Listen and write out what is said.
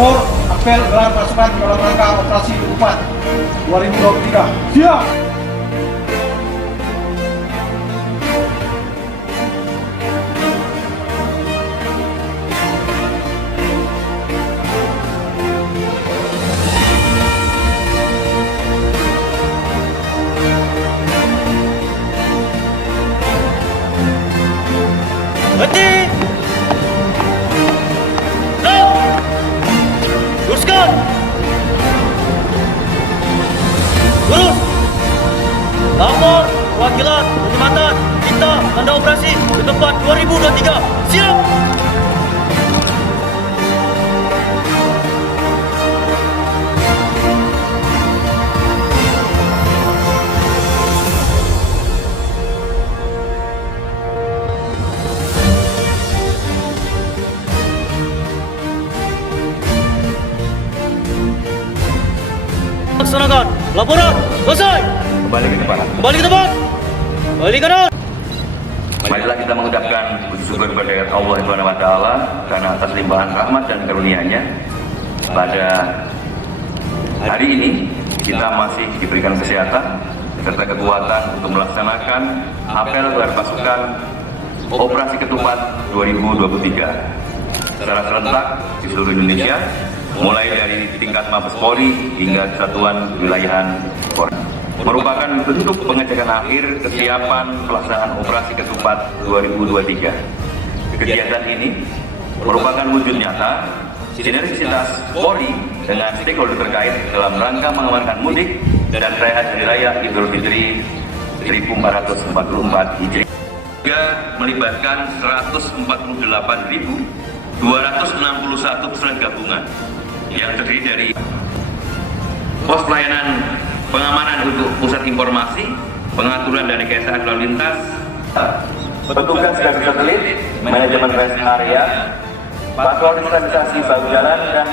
Kor apel gelar pasukan dalam rangka operasi ketupat 2023. Siap. Berhenti! Stop! Luruskan! Lurus! Lapor perwakilan Kecamatan kita tanda operasi ketupat 2023. Siap! Laksanakan laporan selesai. Kembali ke tempat. Kembali ke tempat. Kembali kanan. Marilah kita mengucapkan puji syukur kepada Allah Subhanahu wa taala karena atas limpahan rahmat dan karunia-Nya. Pada hari ini kita masih diberikan kesehatan serta kekuatan untuk melaksanakan apel gelar pasukan Operasi Ketupat 2023 secara serentak di seluruh Indonesia, mulai dari tingkat Mabes Polri hingga Satuan Wilayahan Polri. Merupakan bentuk pengecekan akhir kesiapan pelaksanaan Operasi Ketupat 2023. Kegiatan ini merupakan wujud nyata sinergisitas Polri dengan stakeholder terkait dalam rangka mengamankan mudik dan perayaan Hari Raya Idul Fitri 1444 Hijriah. Juga melibatkan 148.261 personel gabungan yang terdiri dari pos pelayanan pengamanan untuk pusat informasi, pengaturan dan rekayasa lalu lintas, petugas garda satelit, manajemen rest area, patroli stabilisasi bahu jalan dan